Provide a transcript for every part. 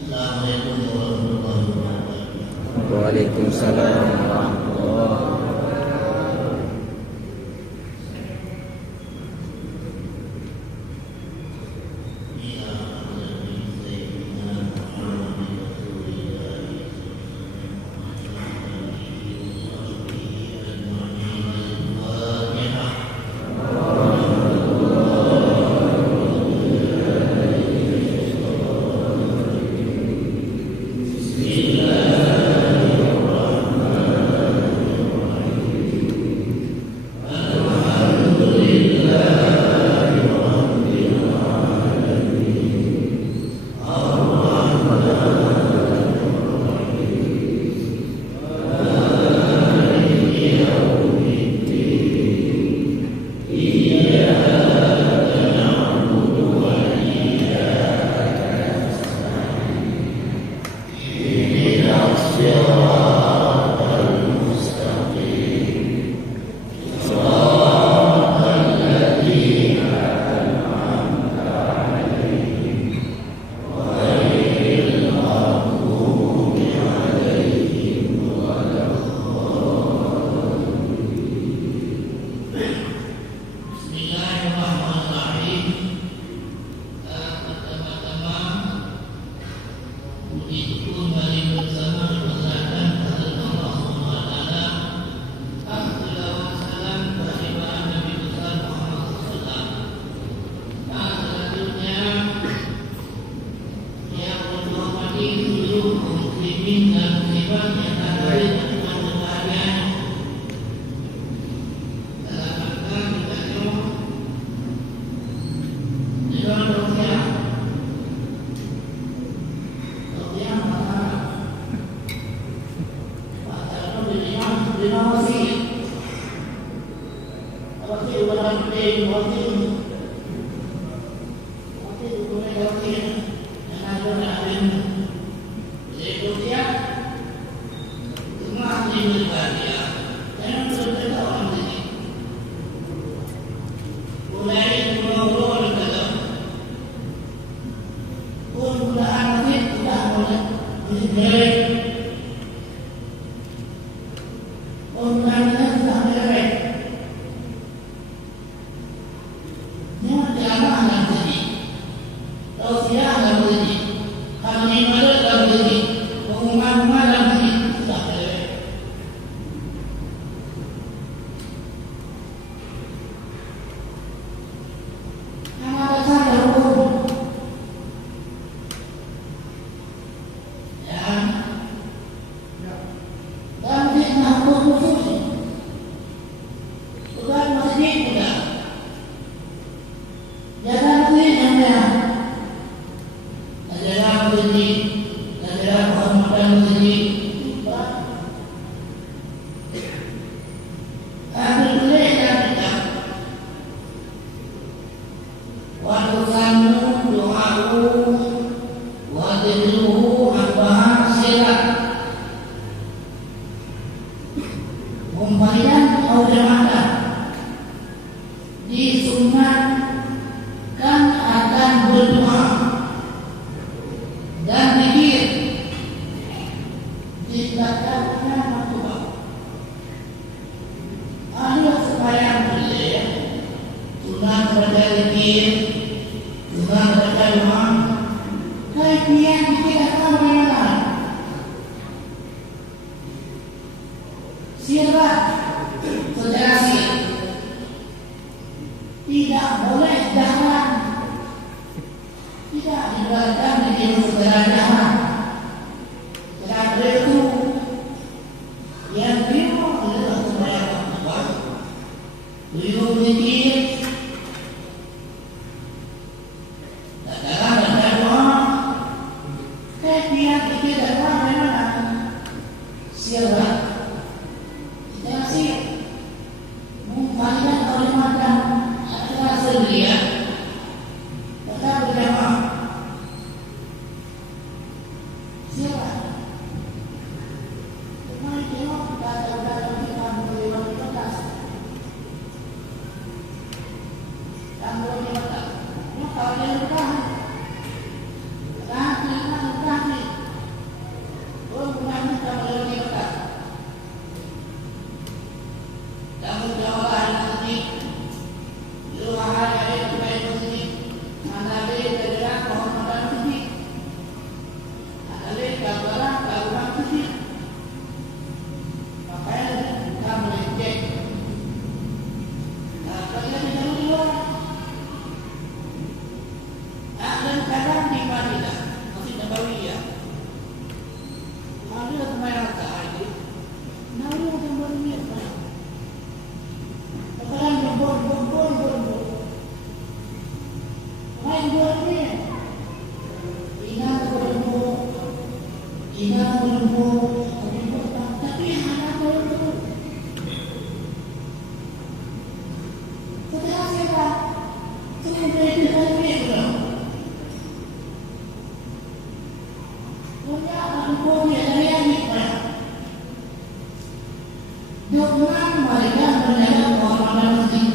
Assalamualaikum warahmatullahi wabarakatuh. Waalaikumsalam warahmatullahi wabarakatuh. Ina berumur, tapi anak itu setelah saya sampai di sana, punya aku yang ini, dengan mereka menjaga kehormatan masjid,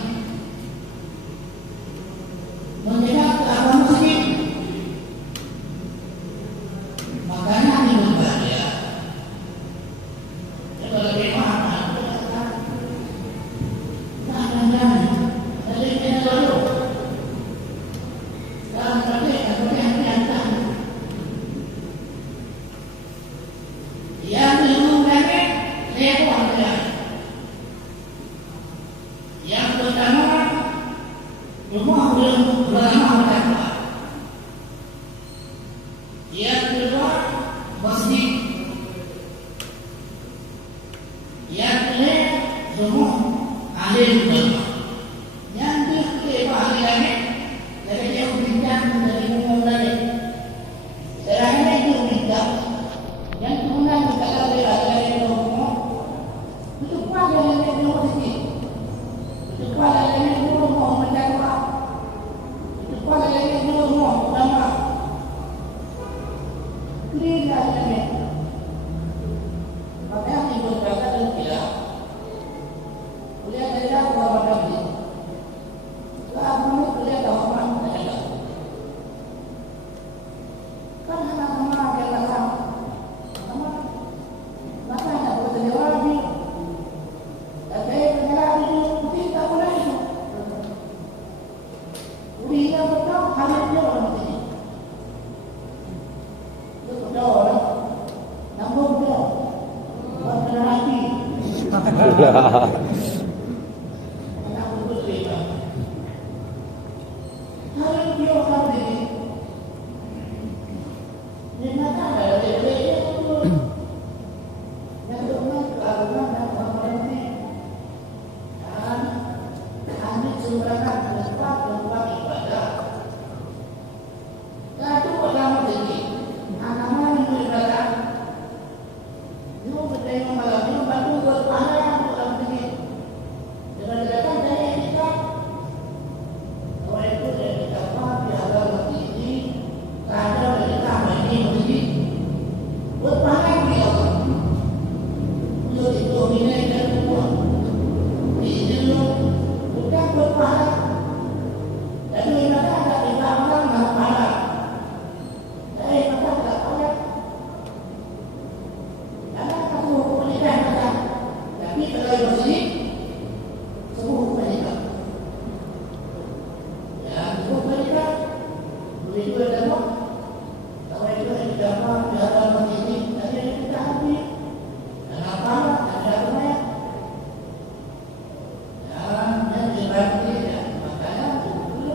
menjaga keamanan masjid. Makanya ini berbahaya. Kalau lebih mahal, tak akan dari kita lalu. Dalam praktek hati-hati. Yang belum lagi, saya buat dia. Yang pertama, rumah belum beramah bertakwa. Yang kedua, masjid. Yang ketiga, semua ahli ulama. Yang ketiga, ahli lagi dari yang bincang dari umum lagi. Serahnya itu bincang. Yang kemudian kita dari umum itu pada yang masjid. Itu pada yang umum bertakwa. Itu pada yang umum ulama. Tidak ada. Makanya ibu berkata dan tidak. Kuliah tidak bawa kami. Kamu kuliah tahu mana tidak. Kan sama-sama kita sama. Sama. Maka ada berjawab ni. Tapi penjawab itu kita boleh itu. Kuliah betul harusnya orang ini. Betul, namun betul, bukan hati. Anak betul dia. Hari dia kau ini, dia nak ada dia itu. Yang kedua keagungan dan kehormatan ini, dan ambil sumbangan tempat ibadah. Satu pertama ini. Anak-anak itu ibadah. Itu bertanya malam itu bantu berpahala dalam sini. Dengan datang dari kita. Kalau itu dari kita di agama ini, ada dari kita ini berpahala di Allah. Untuk itu minat dan uang. Itu bukan berpahala. Dan ibadah ada ibadah dan pahala. Tapi kalau masjid, semua hukum ya, hukum mereka begitu ada apa? Kalau itu ada apa? Ada masjid ini, ada yang kita ambil, dan apa? Ada apa ya? Dan berarti ya, makanya itu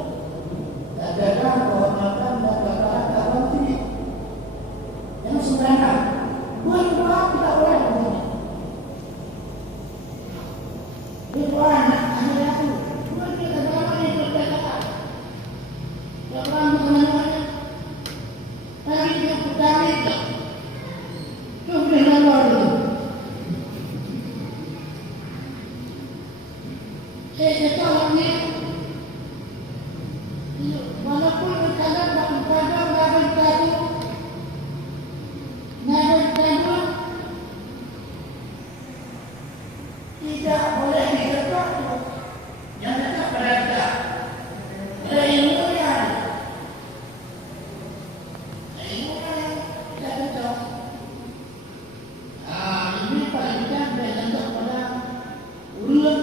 ada kehormatan dan kehormatan masjid yang sebenarnya buat kita boleh begini. Bukan hanya itu, bukan kita dalam ini berkata, dalam mengenai, tapi kita percaya itu, kemudian lalu, kita lagi, walaupun berkata dalam pada tidak boleh didekat, yang dekat pada kita. Ilmu yang kita dekat. Ini paling tidak berdekat pada ulun.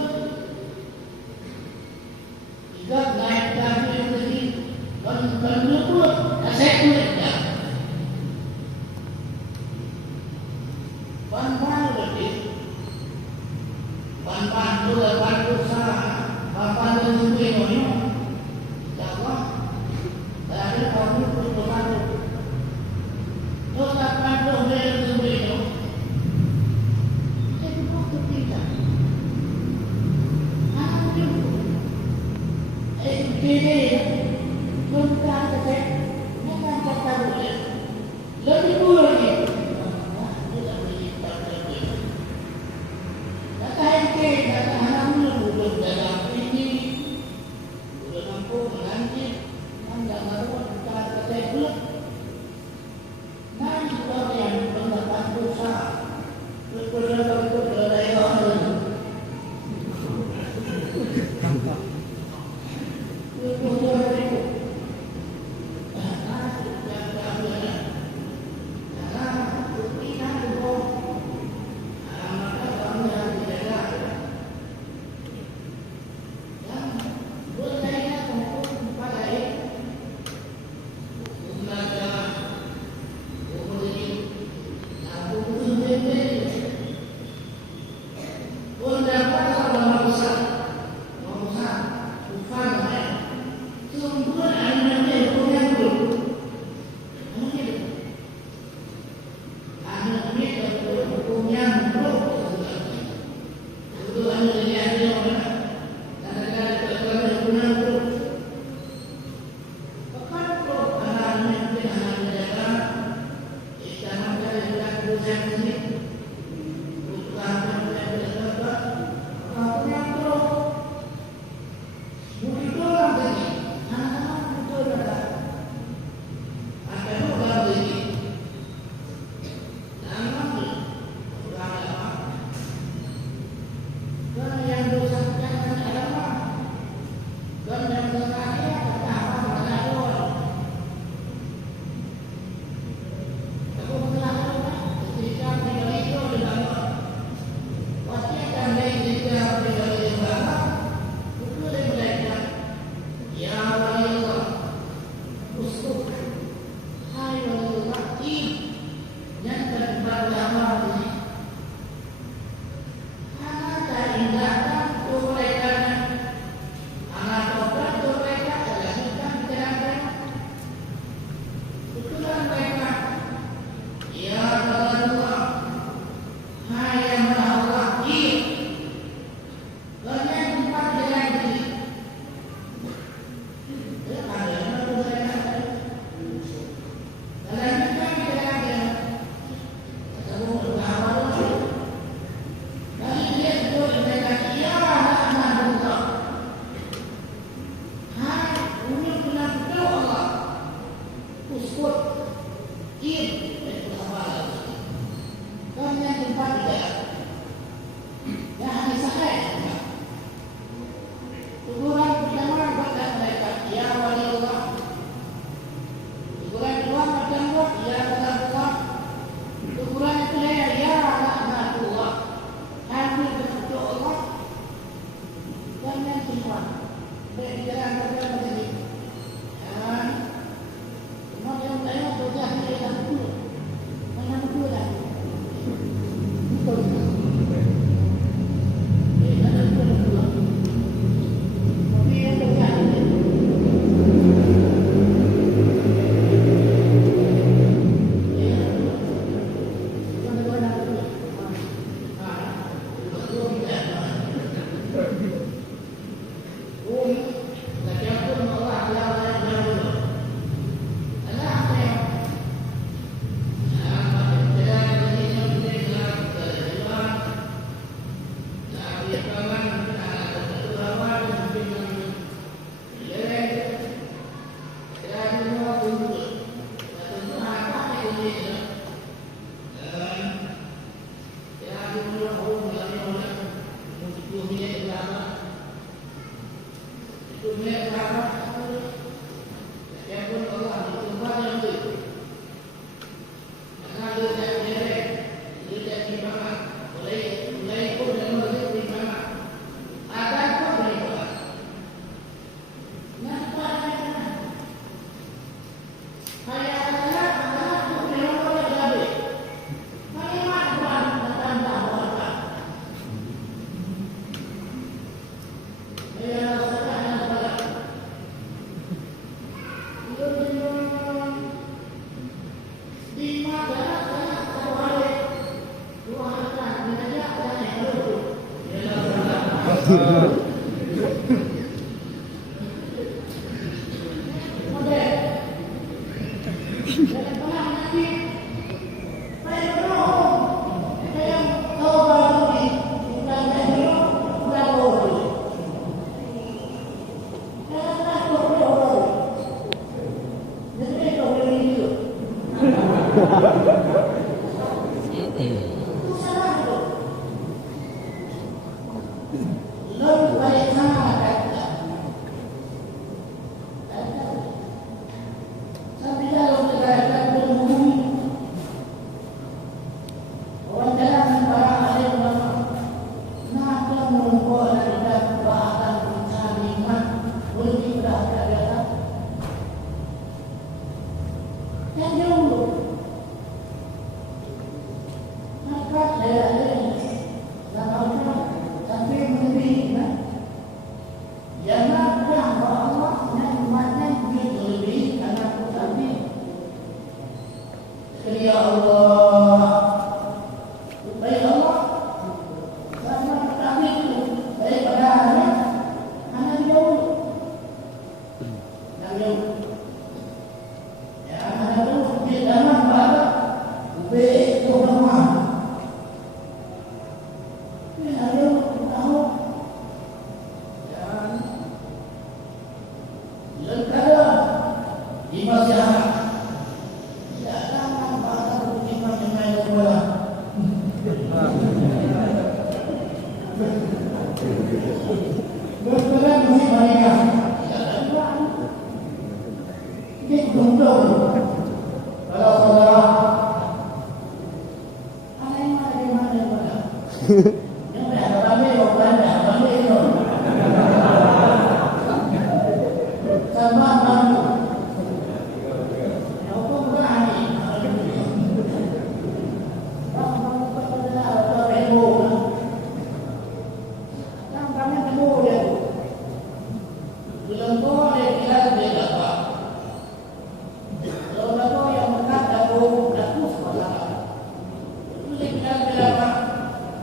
disebut ir dan amalan. Dan yang keempat tidak. Yang hanya sampai. Teguran pertama kepada mereka, ya wali Allah. Teguran kedua macam buat, ya kata Allah. Teguran ketiga, ya laknatullah. Hampir kepada Allah. Dan yang keempat, berjalan macam ini. Kemudian saya berjalan di atas dulu. Mana dulu dah? Betul. Ada dulu. Tapi yang berjalan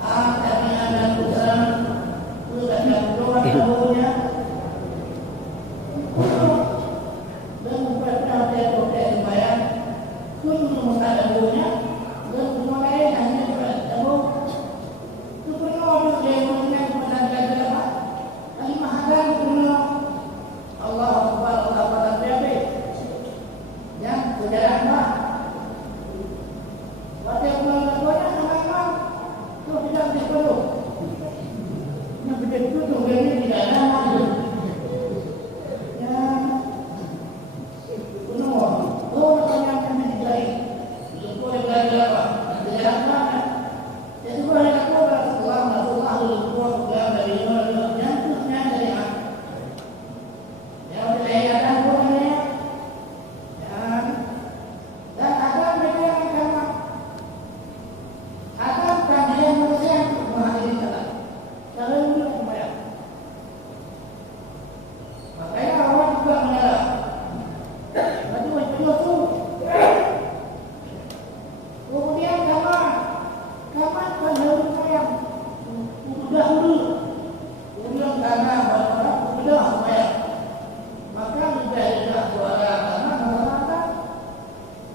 Ah,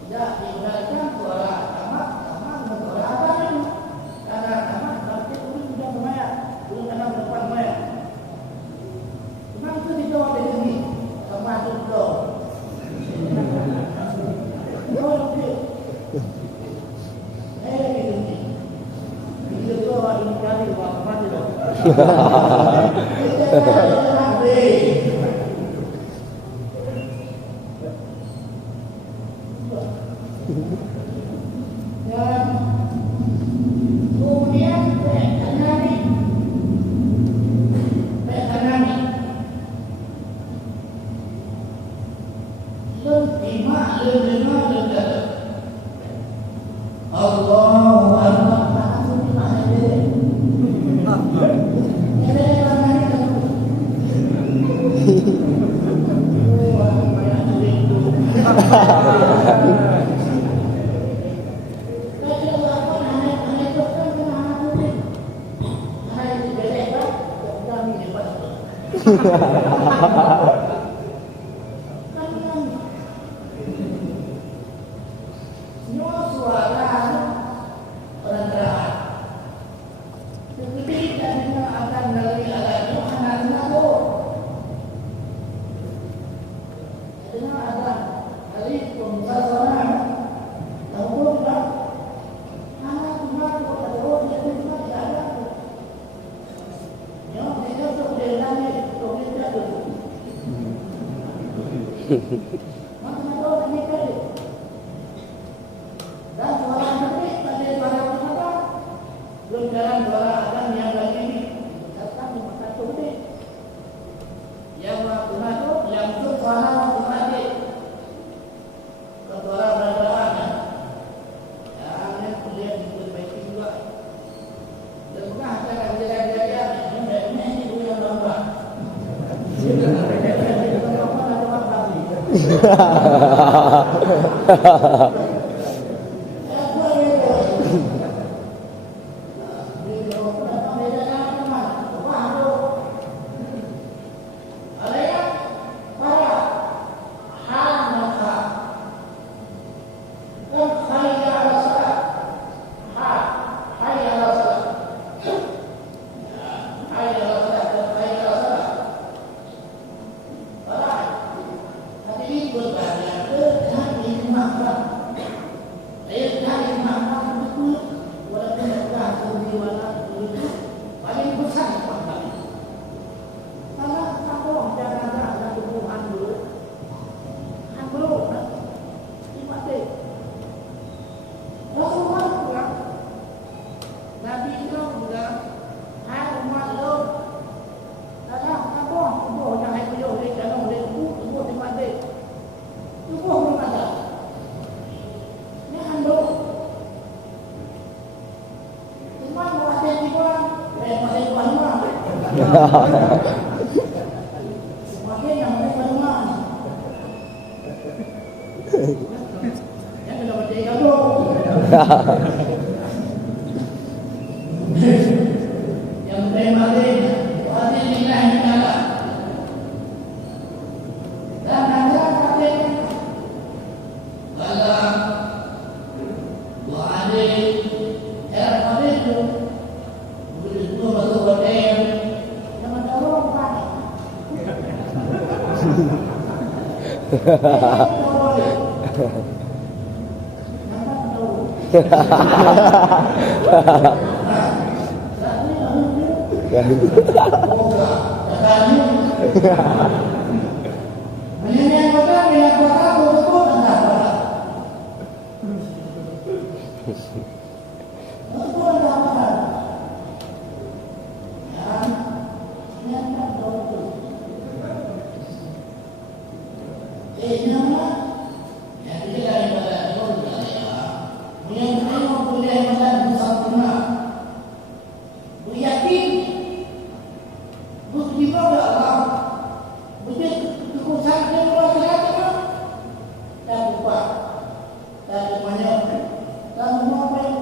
tidak digunakan suara tamat suara apa itu karena tamat berarti itu sudah semaya belum ada depan semaya cuma itu dijawab dari sini sama itu dong itu orang ini kali waktu mati dong dan kemudian pekanani lima Allahu Akbar semua suara orang terakhir tetapi tidak akan melalui alat itu anak-anak itu adanya ada dari pemirsa suara lalu juga anak juga ada orang yang juga tidak ada yang mereka sudah lagi sudah ada macam orang mereka dan suara nanti pada suara apa? Belum jalan suara akan yang lagi ini datang di mata tuh yang waktu itu yang itu suara waktu tadi suara berada yang ini kuliah diperbaiki juga dan juga acara jalan-jalan ini punya bangga semakin yang mereka rumah yang sudah berjaya yang bermati wajib nilai nyala dan ada kata kalau wajib wajib itu begitu masuk wajib dan lupa dan semuanya dan semua apa yang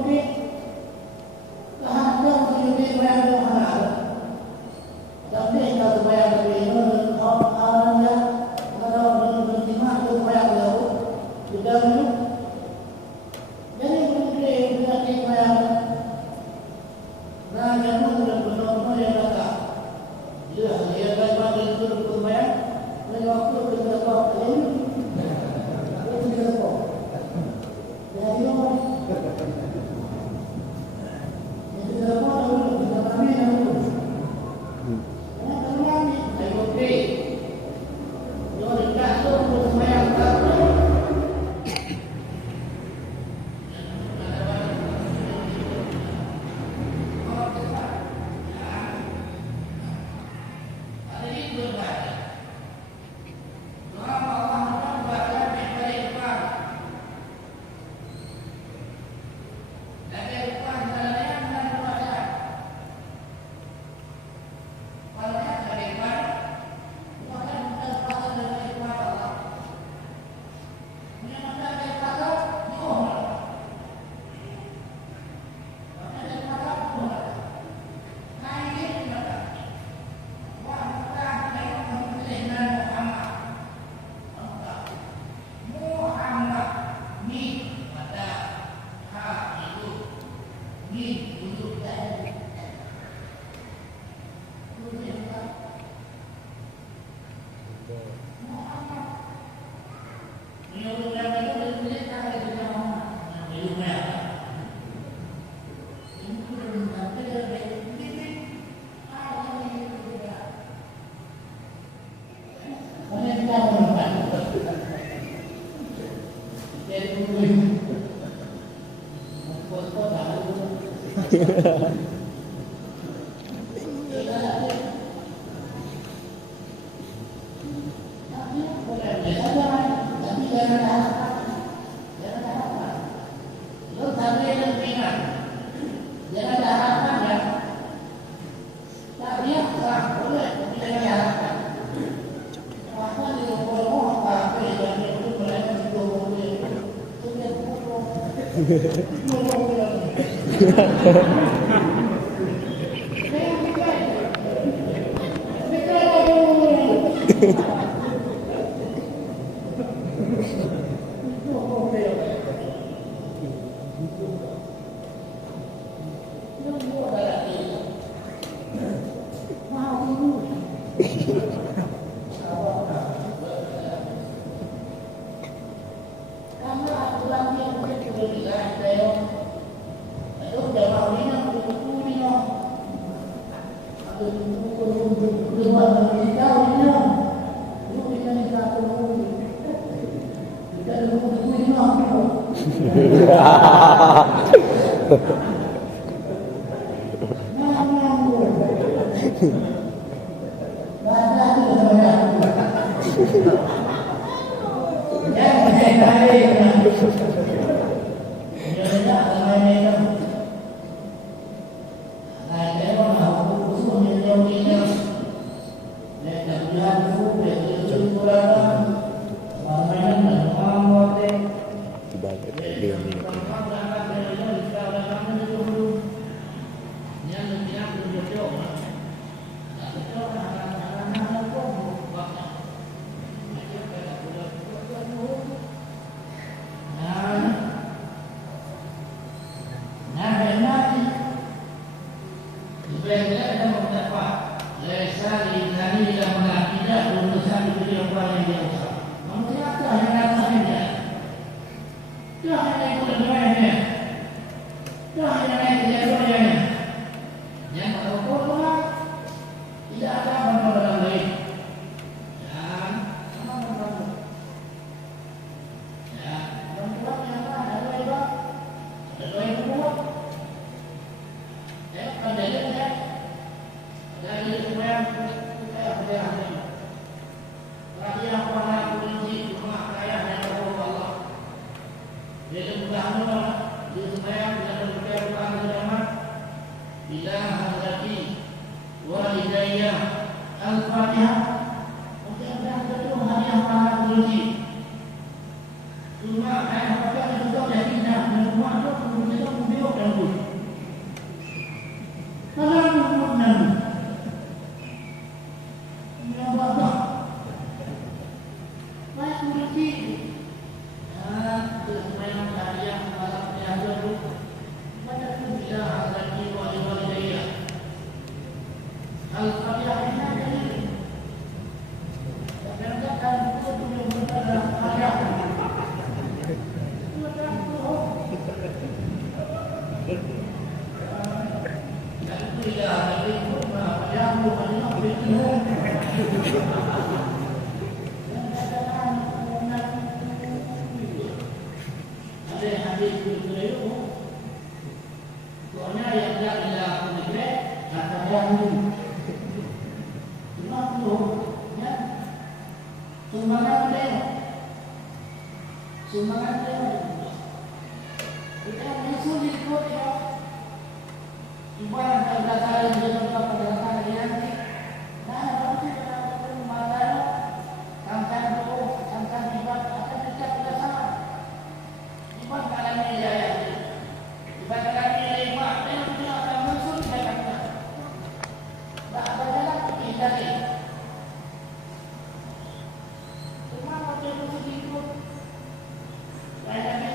Banyak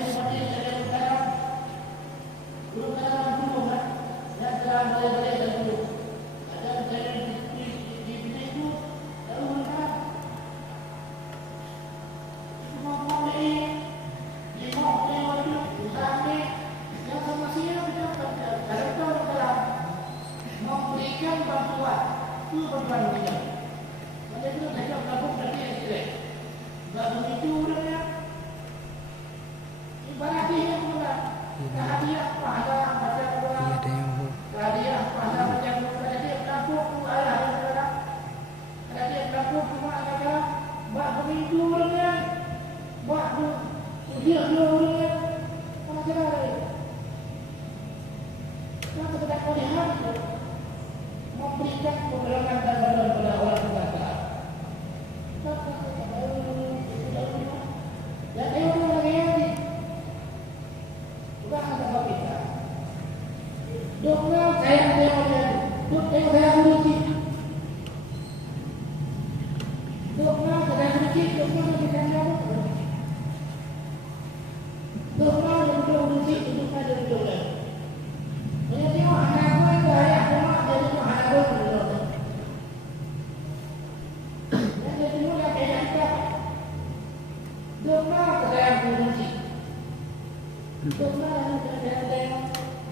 hadiah pahala macam orang. Iya, ada yang Hadiah pahala macam orang. Dia berlaku Allah saudara. Kalau dia berlaku mak kata, buat begitu dengan buat dia dengan macam mana? Maka kita lihat memberikan penerangan kepada orang berkata. Dan itu lagi bukan kata kita. Dokter saya tengok saya kunci. Dokter saya kunci, dokter kita jawab. Dokter kunci itu ada dokter. Dia tengok anak gue saya tengok jadi anak gue dokter. Dan dia tengok dia kayak kita. Dokter saya kunci. Dokter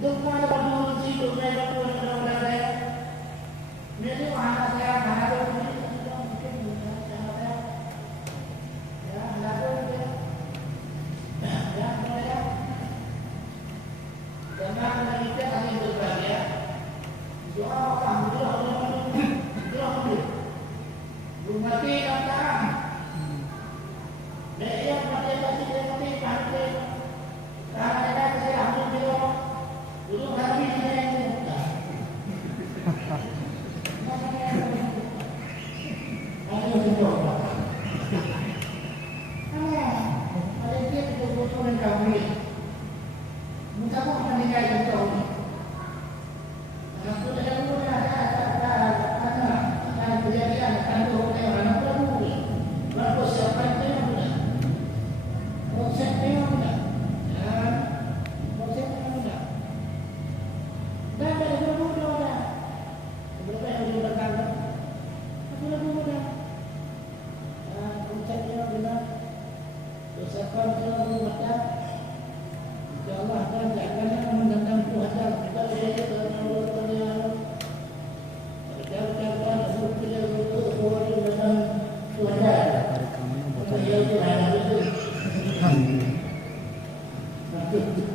dokter kunci dokter saya. Dia tengok anak saya anak gue kunci. Ya anak gue. Ya saya. Karena kita kami berbahagia. Doa kami doa. Bumati kata. Dia pada pasti dia mati. Karena saya ambil dia. Dulu kami saya minta. Ayo coba. Ada dia betul-betul kami. Minta apa meninggal itu? Aku dah dulu ada kejadian kantor orang berapa? Berapa siapa yang muda? Konsep yang muda. Ya, konsep yang muda. Dan ada berapa muda? Berapa yang muda berkantor? Aku lebih muda. Konsep yang muda. Siapa yang muda? Allah akan jangan menentang Tuhan kita lihat Allah Taala berjalan masuk ke dalam Tuhan dengan Tuhan dia Tuhan itu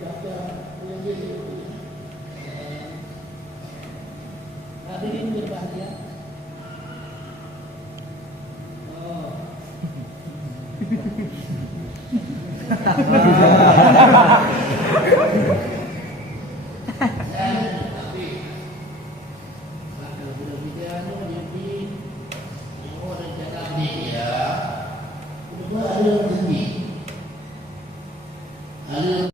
kata yang hadirin berbahagia. Dia